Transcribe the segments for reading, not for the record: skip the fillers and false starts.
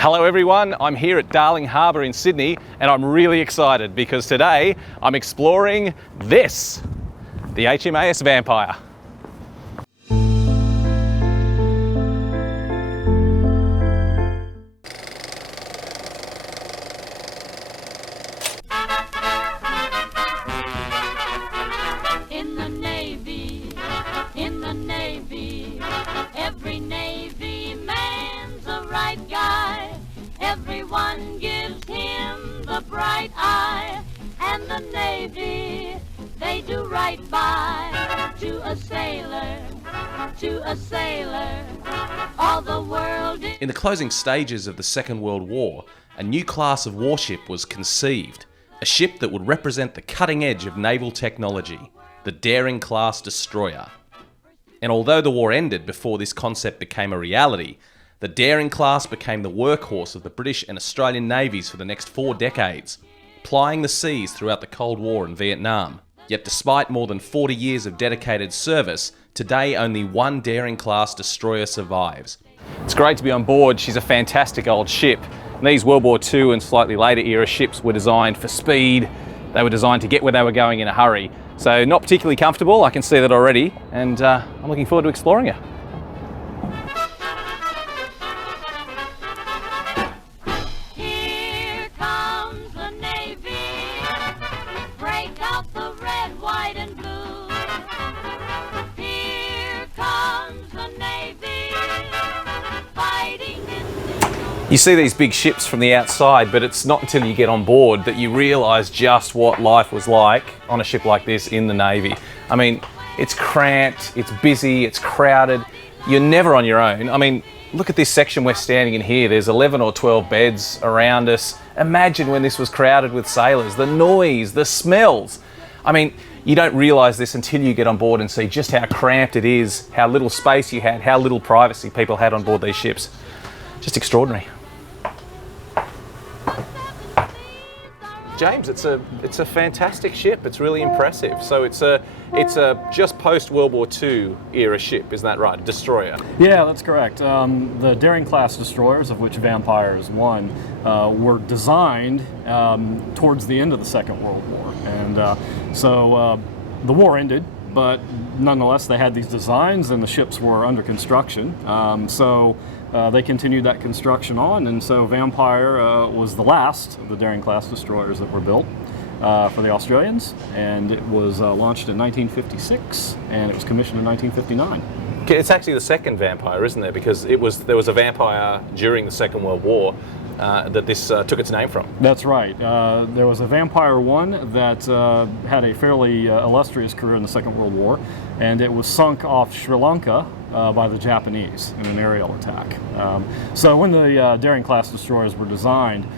Hello everyone, I'm here at Darling Harbour in Sydney and I'm really excited because today I'm exploring this, the HMAS Vampire. Every Navy man's a right guy. Everyone gives him the bright eye. And the Navy, they do right by. To a sailor, all the world is... In the closing stages of the Second World War, a new class of warship was conceived, a ship that would represent the cutting edge of naval technology, the Daring-class destroyer. And although the war ended before this concept became a reality, the Daring class became the workhorse of the British and Australian navies for the next 4 decades, plying the seas throughout the Cold War and Vietnam. Yet despite more than 40 years of dedicated service, today only one Daring class destroyer survives. It's great to be on board. She's a fantastic old ship. And these World War II and slightly later era ships were designed for speed. They were designed to get where they were going in a hurry. So not particularly comfortable, I can see that already, and I'm looking forward to exploring her. Here comes the Navy, break out the red, white and blue. Here comes the Navy, fighting in the... You see these big ships from the outside, but it's not until you get on board that you realise just what life was like on a ship like this in the Navy. I mean, it's cramped, it's busy, it's crowded. You're never on your own. I mean, look at this section we're standing in here. There's 11 or 12 beds around us. Imagine when this was crowded with sailors, the noise, the smells. I mean, you don't realise this until you get on board and see just how cramped it is, how little space you had, how little privacy people had on board these ships. Just extraordinary. James, it's a fantastic ship. It's really impressive. So it's a just post World War II era ship, isn't that right? Destroyer. Yeah, that's correct. The Daring class destroyers, of which Vampire is one, were designed towards the end of the Second World War, and so the war ended. But nonetheless, they had these designs, and the ships were under construction. So they continued that construction on, and so Vampire was the last of the Daring class destroyers that were built for the Australians, and it was launched in 1956, and it was commissioned in 1959. It's actually the second Vampire, isn't there? Because there was a Vampire during the Second World War that this took its name from. That's right. There was a Vampire 1 that had a fairly illustrious career in the Second World War, and it was sunk off Sri Lanka by the Japanese in an aerial attack. So when the Daring class destroyers were designed,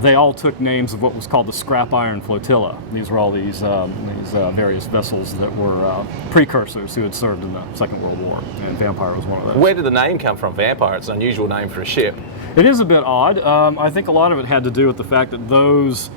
they all took names of what was called the Scrap Iron Flotilla. These were all these various vessels that were precursors who had served in the Second World War, and Vampire was one of those. Where did the name come from, Vampire? It's an unusual name for a ship. It is a bit odd. I think a lot of it had to do with the fact that those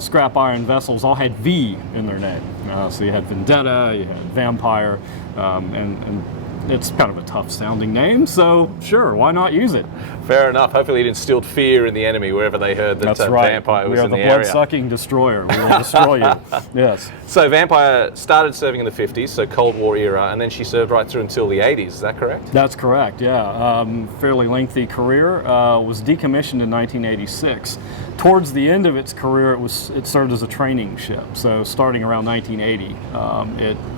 scrap iron vessels all had V in their name. So you had Vendetta, you had Vampire, and it's kind of a tough sounding name, so sure, why not use it? Fair enough. Hopefully it instilled fear in the enemy wherever they heard that Vampire was in the area. We are the blood-sucking destroyer. We will destroy you. Yes. So Vampire started serving in the 50s, so Cold War era, and then she served right through until the 80s. Is that correct? That's correct, yeah. Fairly lengthy career. Was decommissioned in 1986. Towards the end of its career, it served as a training ship. So starting around 1980,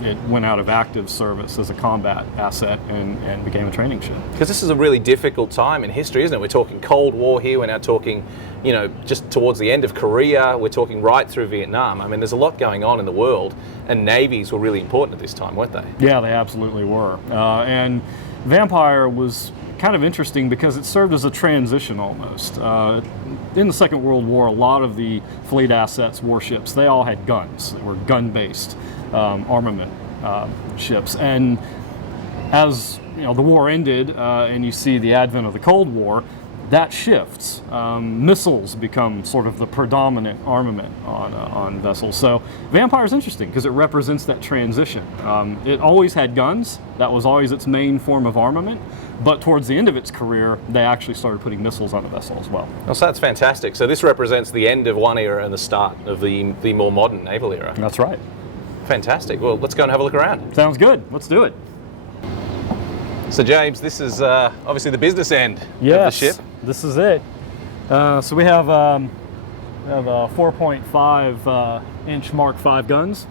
it went out of active service as a combat asset and became a training ship. Because this is a really difficult time in history, isn't it? We're talking Cold War here. We're now talking, just towards the end of Korea. We're talking right through Vietnam. I mean, there's a lot going on in the world, and navies were really important at this time, weren't they? Yeah, they absolutely were. And Vampire was kind of interesting because it served as a transition almost. In the Second World War, a lot of the fleet assets, warships, they all had guns. They were gun-based armament ships. And as the war ended and you see the advent of the Cold War, that shifts. Missiles become sort of the predominant armament on vessels. So Vampire is interesting because it represents that transition. It always had guns. That was always its main form of armament. But towards the end of its career, they actually started putting missiles on the vessel as well. Oh, so that's fantastic. So this represents the end of one era and the start of the more modern naval era. That's right. Fantastic. Well, let's go and have a look around. Sounds good. Let's do it. So James, this is obviously the business end of the ship. This is it. So we have a 4.5 inch Mark V guns.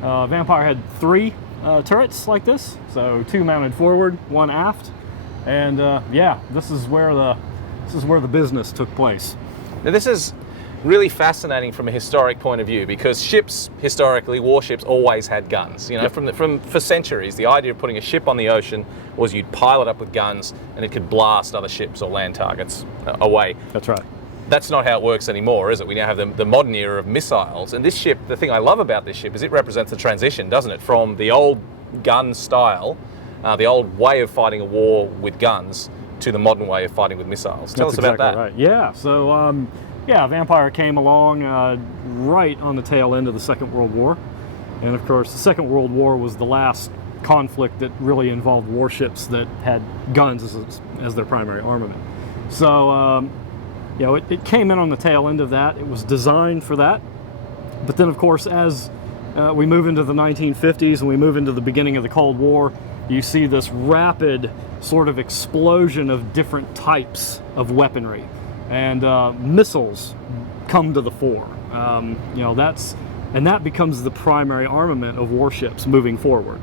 Vampire had 3 turrets like this, so 2 mounted forward, 1 aft, and yeah, this is where the business took place. Now this is really fascinating from a historic point of view because ships, historically, warships always had guns. You know, for centuries, the idea of putting a ship on the ocean was you'd pile it up with guns and it could blast other ships or land targets away. That's right. That's not how it works anymore, is it? We now have the modern era of missiles. And this ship, the thing I love about this ship is it represents the transition, doesn't it? From the old gun style, the old way of fighting a war with guns, to the modern way of fighting with missiles. Tell us about that. Right. Yeah. So yeah, Vampire came along right on the tail end of the Second World War. And of course, the Second World War was the last conflict that really involved warships that had guns as their primary armament. So, you know, it came in on the tail end of that. It was designed for that. But then, of course, as we move into the 1950s and we move into the beginning of the Cold War, you see this rapid sort of explosion of different types of weaponry. And missiles come to the fore. You know, that becomes the primary armament of warships moving forward.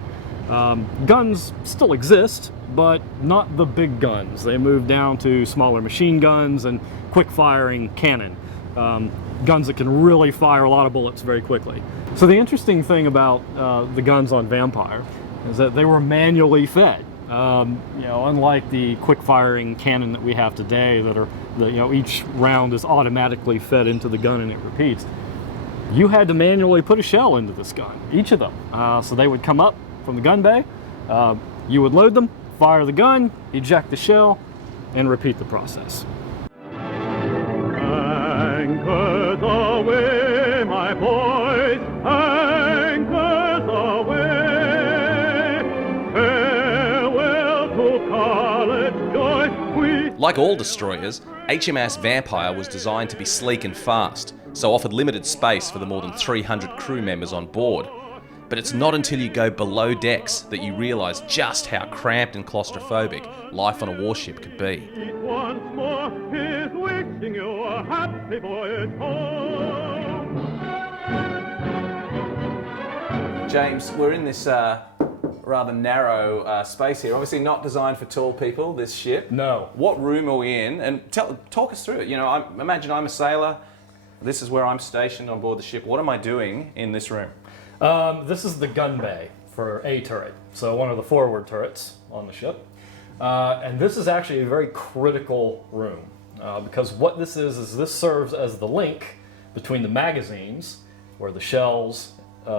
Guns still exist, but not the big guns. They move down to smaller machine guns and quick-firing cannon. Guns that can really fire a lot of bullets very quickly. So the interesting thing about the guns on Vampire is that they were manually fed. You know, unlike the quick-firing cannon that we have today, that are, you know, each round is automatically fed into the gun and it repeats. You had to manually put a shell into this gun, each of them. So they would come up from the gun bay, you would load them, fire the gun, eject the shell, and repeat the process. Anchors away, my boys, anchors away. Farewell to college joy. Like all destroyers, HMAS Vampire was designed to be sleek and fast, so offered limited space for the more than 300 crew members on board. But it's not until you go below decks that you realise just how cramped and claustrophobic life on a warship could be. Once more, he's wishing you a happy voyage home. James, we're in this rather narrow space here. Obviously not designed for tall people, this ship. No. What room are we in? And talk us through it. You know, imagine I'm a sailor. This is where I'm stationed on board the ship. What am I doing in this room? This is the gun bay for a turret, so one of the forward turrets on the ship. And this is actually a very critical room because what this is this serves as the link between the magazines, where the shells,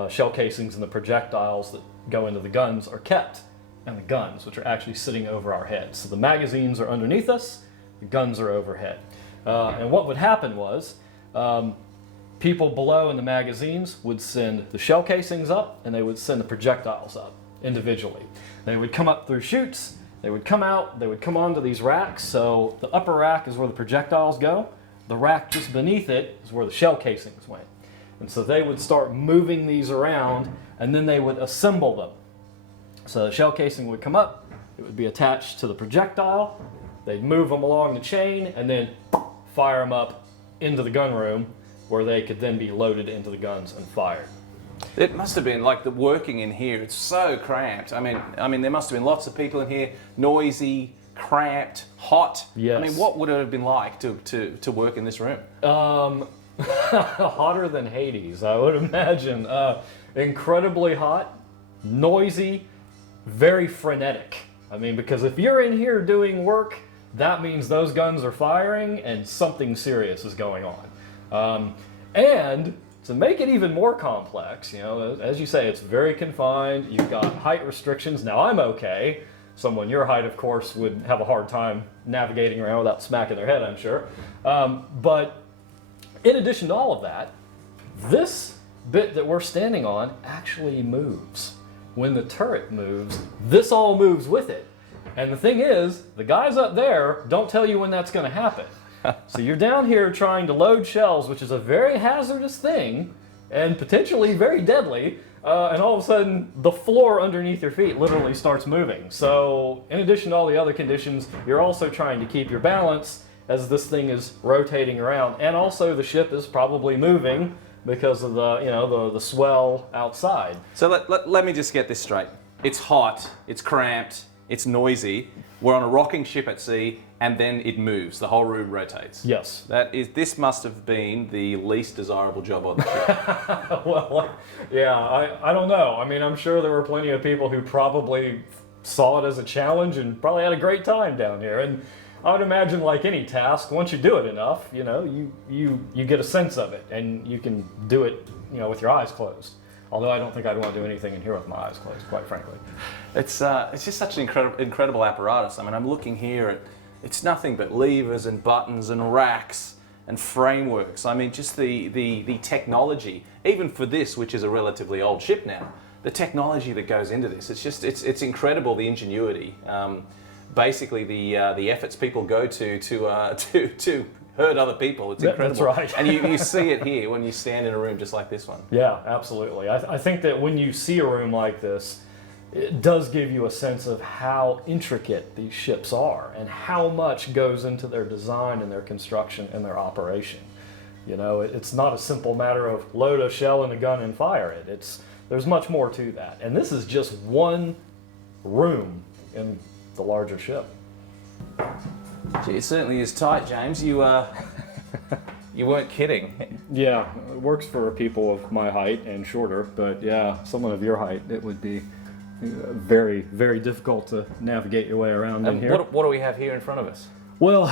shell casings, and the projectiles that go into the guns are kept, and the guns, which are actually sitting over our heads. So the magazines are underneath us, the guns are overhead. And what would happen was, people below in the magazines would send the shell casings up and they would send the projectiles up individually. They would come up through chutes, they would come out, they would come onto these racks. So the upper rack is where the projectiles go. The rack just beneath it is where the shell casings went. And so they would start moving these around and then they would assemble them. So the shell casing would come up, it would be attached to the projectile, they'd move them along the chain and then fire them up into the gun room, where they could then be loaded into the guns and fired. It must have been like the working in here. It's so cramped. I mean, there must have been lots of people in here, noisy, cramped, hot. Yes. I mean, what would it have been like to work in this room? Hotter than Hades, I would imagine. Incredibly hot, noisy, very frenetic. I mean, because if you're in here doing work, that means those guns are firing and something serious is going on. And to make it even more complex, you know, as you say, it's very confined. You've got height restrictions. Now I'm okay. someone your height, of course, would have a hard time navigating around without smacking their head, I'm sure. But in addition to all of that, this bit that we're standing on actually moves. When the turret moves, this all moves with it. And the thing is, the guys up there don't tell you when that's going to happen. So you're down here trying to load shells, which is a very hazardous thing and potentially very deadly, and all of a sudden the floor underneath your feet literally starts moving. So in addition to all the other conditions, you're also trying to keep your balance as this thing is rotating around, and also the ship is probably moving because of the swell outside. So let me just get this straight. It's hot, it's cramped, it's noisy. We're on a rocking ship at sea, and then it moves. The whole room rotates. Yes. This must have been the least desirable job on the ship. Well, yeah, I don't know. I mean, I'm sure there were plenty of people who probably saw it as a challenge and probably had a great time down here. And I would imagine, like any task, once you do it enough, you get a sense of it, and you can do it, with your eyes closed. Although I don't think I'd want to do anything in here with my eyes closed, quite frankly. It's just such an incredible apparatus. I mean, I'm looking here at, it's nothing but levers and buttons and racks and frameworks. I mean, just the technology, even for this, which is a relatively old ship now, the technology that goes into this, it's incredible, the ingenuity. Basically, the efforts people go to hurt other people. It's incredible. That's right. And you see it here when you stand in a room just like this one. Yeah, absolutely. I think that when you see a room like this, it does give you a sense of how intricate these ships are and how much goes into their design and their construction and their operation. It's not a simple matter of load a shell in a gun and fire it. There's much more to that. And this is just one room in the larger ship. Gee, it certainly is tight, James. You weren't kidding. Yeah, it works for people of my height and shorter, but yeah, someone of your height, it would be very, very difficult to navigate your way around in here. What do we have here in front of us? Well,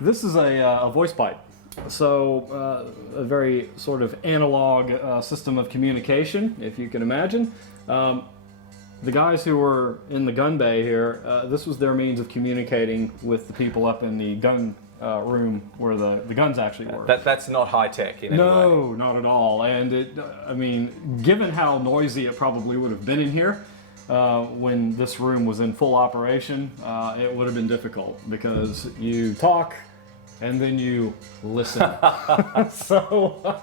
this is a voice pipe. So a very sort of analog system of communication, if you can imagine. The guys who were in the gun bay here, this was their means of communicating with the people up in the gun room where the guns actually were. That's not high tech in any way. No, not at all. And given how noisy it probably would have been in here when this room was in full operation, it would have been difficult because you talk and then you listen. So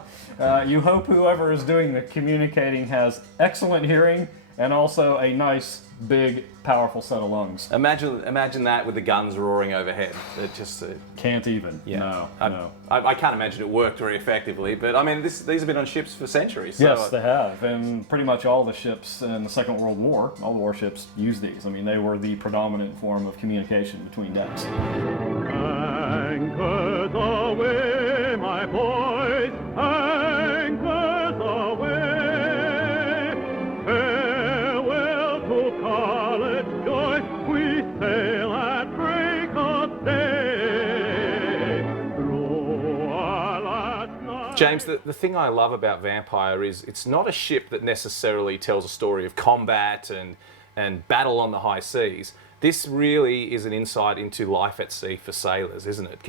you hope whoever is doing the communicating has excellent hearing and also a nice, big, powerful set of lungs. Imagine that with the guns roaring overhead. It just can't even. Yeah. No. I can't imagine it worked very effectively. But I mean, these have been on ships for centuries. So Yes, they have, and pretty much all the ships in the Second World War, all the warships used these. I mean, they were the predominant form of communication between decks. Anchors away, my boys, anchors away. Farewell to college joy, we sail at break of day. Through our last night. James, the thing I love about Vampire is it's not a ship that necessarily tells a story of combat and battle on the high seas. This really is an insight into life at sea for sailors, isn't it?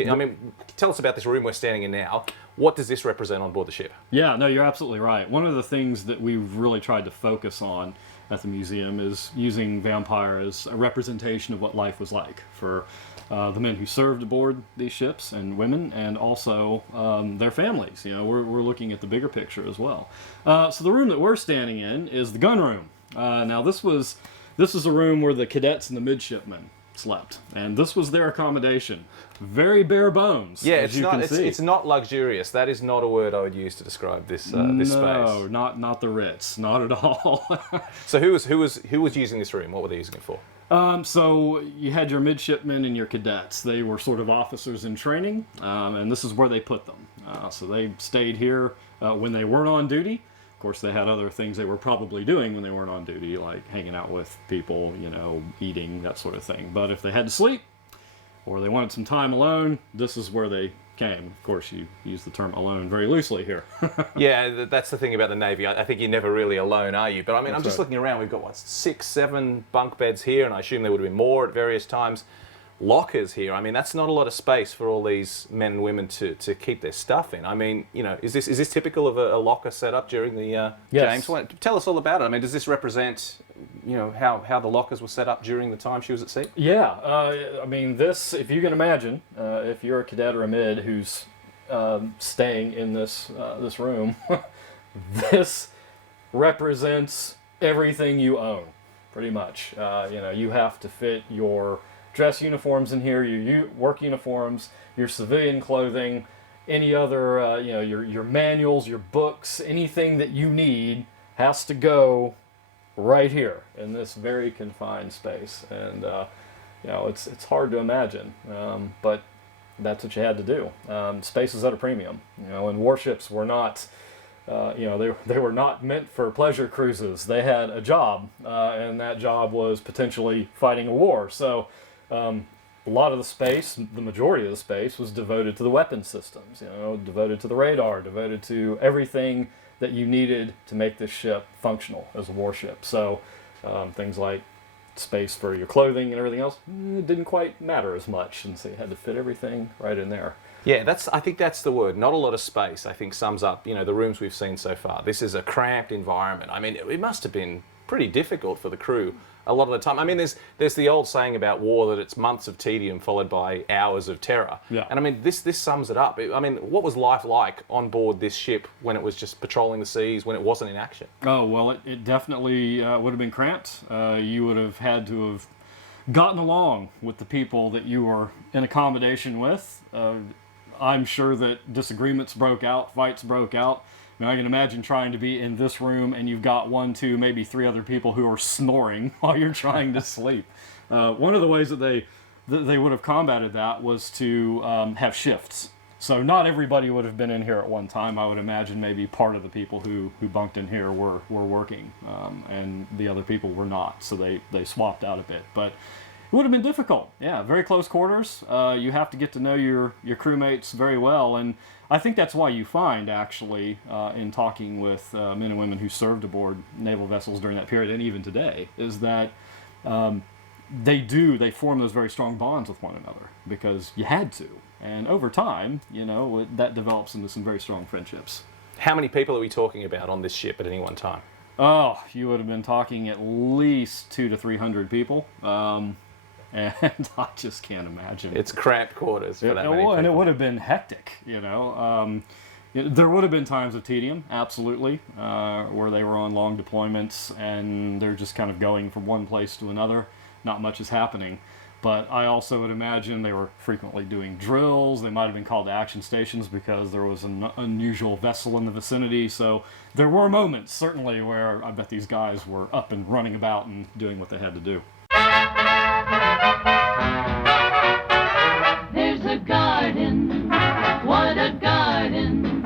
Tell us about this room we're standing in now. What does this represent on board the ship? Yeah, no, you're absolutely right. One of the things that we've really tried to focus on at the museum is using Vampire as a representation of what life was like for the men who served aboard these ships and women, and also their families. We're looking at the bigger picture as well. So the room that we're standing in is the gun room. Now this is a room where the cadets and the midshipmen slept, and this was their accommodation. Very bare bones. Yeah, as you can see. It's not luxurious. That is not a word I would use to describe this space. No, not the Ritz, not at all. So who was using this room? What were they using it for? So you had your midshipmen and your cadets. They were sort of officers in training, and this is where they put them. So they stayed here when they weren't on duty. Of course, they had other things they were probably doing when they weren't on duty, like hanging out with people, eating, that sort of thing. But if they had to sleep, or they wanted some time alone, this is where they came. Of course, you use the term alone very loosely here. Yeah, that's the thing about the Navy. I think you're never really alone, are you? But I mean, I'm just right. looking around. We've got, what, 6, 7 bunk beds here, and I assume there would have been more at various times. Lockers here. I mean, that's not a lot of space for all these men and women to keep their stuff in. I mean, you know, is this typical of a locker setup during the Yes. James? Well, tell us all about it. I mean, does this represent, you know, how the lockers were set up during the time she was at sea? Yeah, I mean, this, if you can imagine, if you're a cadet or a mid who's staying in this room, this represents everything you own, pretty much. You know, you have to fit your dress uniforms in here, your work uniforms, your civilian clothing, any other, you know, your manuals, your books, anything that you need has to go right here in this very confined space. And you know, it's hard to imagine, but that's what you had to do. Space is at a premium, you know, and warships were not, you know, they were not meant for pleasure cruises. They had a job, and that job was potentially fighting a war. So a lot of the space, the majority of the space, was devoted to the weapon systems, you know, devoted to the radar, devoted to everything that you needed to make this ship functional as a warship. So things like space for your clothing and everything else, it didn't quite matter as much, and so you had to fit everything right in there. Yeah, I think that's the word. Not a lot of space, I think, sums up, you know, the rooms we've seen so far. This is a cramped environment. I mean, it must have been pretty difficult for the crew a lot of the time. I mean, there's the old saying about war that it's months of tedium followed by hours of terror. Yeah. And I mean, this sums it up. I mean, what was life like on board this ship when it was just patrolling the seas, when it wasn't in action? Oh, well, it definitely would have been cramped. You would have had to have gotten along with the people that you were in accommodation with. I'm sure that disagreements broke out, fights broke out. I mean, I can imagine trying to be in this room and you've got 1, 2, maybe 3 other people who are snoring while you're trying to sleep. One of the ways that they would have combated that was to have shifts. So not everybody would have been in here at one time. I would imagine maybe part of the people who bunked in here were working, and the other people were not. So they swapped out a bit. But it would have been difficult. Yeah, very close quarters. You have to get to know your crewmates very well, and I think that's why you find, actually, in talking with men and women who served aboard naval vessels during that period, and even today, is that they form those very strong bonds with one another because you had to. And over time, you know, that develops into some very strong friendships. How many people are we talking about on this ship at any one time? Oh, you would have been talking at least 200 to 300 people. And I just can't imagine. It's cramped quarters for that many people. And it would have been hectic, you know. There would have been times of tedium, absolutely, where they were on long deployments and they're just kind of going from one place to another. Not much is happening. But I also would imagine they were frequently doing drills. They might have been called to action stations because there was an unusual vessel in the vicinity. So there were moments, certainly, where I bet these guys were up and running about and doing what they had to do. There's a garden, what a garden.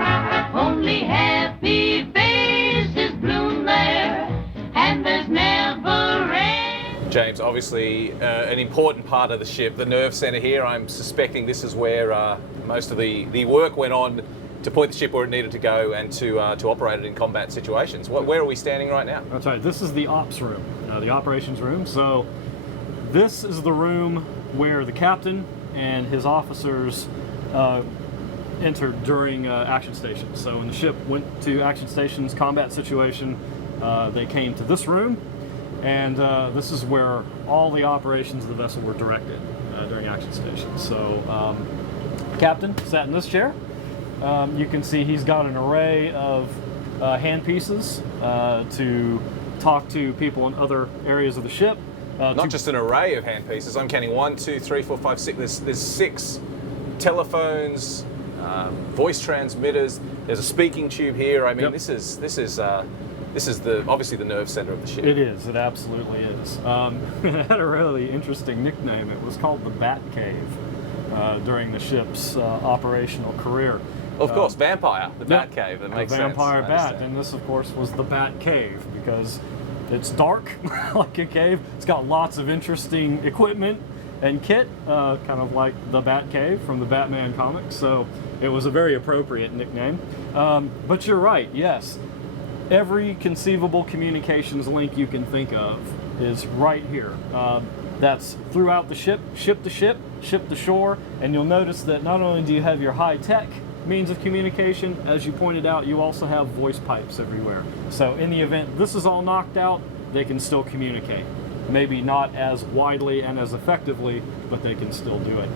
Only happy faces bloom there, and there's never end. James, obviously an important part of the ship, the nerve centre here. I'm suspecting this is where most of the work went on to point the ship where it needed to go and to operate it in combat situations. Where are we standing right now? That's right. This is the ops room, the operations room. So this is the room where the captain and his officers entered during action stations. So when the ship went to action stations, combat situation, they came to this room, and this is where all the operations of the vessel were directed during action stations. So captain sat in this chair. You can see he's got an array of handpieces to talk to people in other areas of the ship. Not just an array of handpieces. I'm counting 1, 2, 3, 4, 5, 6. There's 6 telephones, voice transmitters. There's a speaking tube here. I mean, Yep. this is obviously the nerve center of the ship. It is. It absolutely is. It had a really interesting nickname. It was called the Bat Cave during the ship's operational career. Of course, Vampire, the Bat Yep. Cave. That makes Vampire sense. Bat, and this, of course, was the Bat Cave because it's dark like a cave. It's got lots of interesting equipment. and kit, kind of like the Batcave from the Batman comics, so it was a very appropriate nickname. But you're right, yes. Every conceivable communications link you can think of is right here. That's throughout the ship to ship, ship to shore, and you'll notice that not only do you have your high-tech means of communication, as you pointed out, you also have voice pipes everywhere. So in the event this is all knocked out, they can still communicate. Maybe not as widely and as effectively, but they can still do it.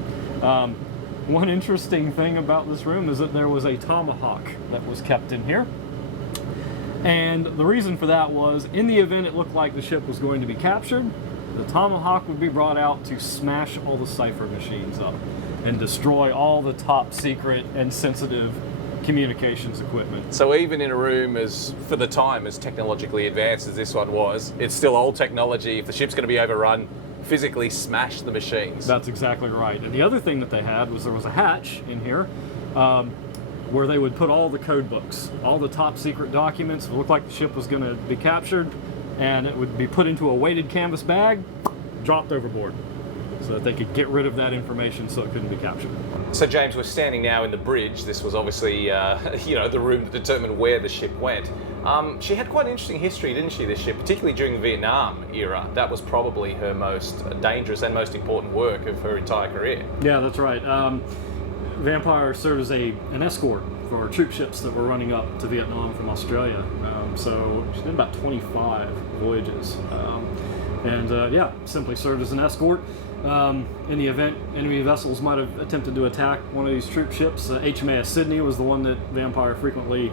One interesting thing about this room is that there was a tomahawk that was kept in here. And the reason for that was, in the event it looked like the ship was going to be captured, the tomahawk would be brought out to smash all the cipher machines up and destroy all the top secret and sensitive communications equipment. So even in a room as, for the time, as technologically advanced as this one was, it's still old technology. If the ship's going to be overrun, physically smash the machines. That's exactly right. And the other thing that they had was there was a hatch in here where they would put all the code books, all the top secret documents. It looked like the ship was going to be captured, and it would be put into a weighted canvas bag, dropped overboard, so that they could get rid of that information so it couldn't be captured. So James, we're standing now in the bridge. This was obviously, the room that determined where the ship went. She had quite an interesting history, didn't she, this ship, particularly during the Vietnam era. That was probably her most dangerous and most important work of her entire career. Yeah, that's right. Vampire served as an escort for troop ships that were running up to Vietnam from Australia. So she did about 25 voyages. Simply served as an escort. In the event enemy vessels might have attempted to attack one of these troop ships, HMAS Sydney was the one that Vampire frequently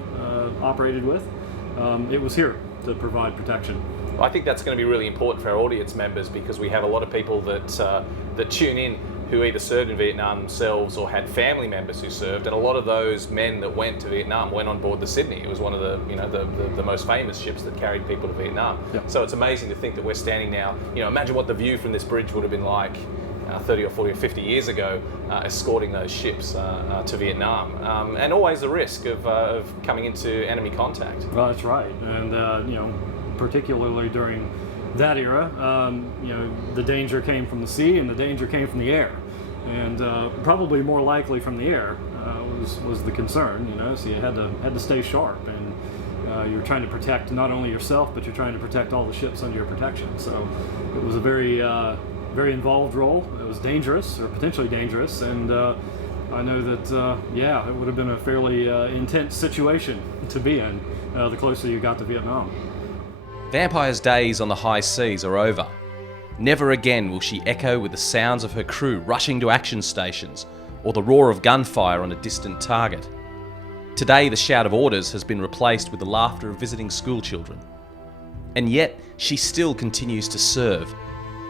operated with. It was here to provide protection. I think that's going to be really important for our audience members, because we have a lot of people that tune in who either served in Vietnam themselves or had family members who served, and a lot of those men that went to Vietnam went on board the Sydney. It was one of the most famous ships that carried people to Vietnam. Yep. So it's amazing to think that we're standing now. Imagine what the view from this bridge would have been like 30 or 40 or 50 years ago, escorting those ships to Vietnam, and always the risk of coming into enemy contact. Well, that's right, and particularly during that era, the danger came from the sea and the danger came from the air, and probably more likely from the air was the concern. So you had to stay sharp, and you're trying to protect not only yourself, but you're trying to protect all the ships under your protection. So it was a very involved role. It was dangerous, or potentially dangerous, and I know that it would have been a fairly intense situation to be in the closer you got to Vietnam. Vampire's days on the high seas are over. Never again will she echo with the sounds of her crew rushing to action stations or the roar of gunfire on a distant target. Today, the shout of orders has been replaced with the laughter of visiting schoolchildren. And yet, she still continues to serve,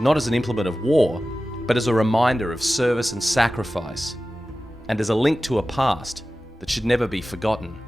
not as an implement of war, but as a reminder of service and sacrifice, and as a link to a past that should never be forgotten.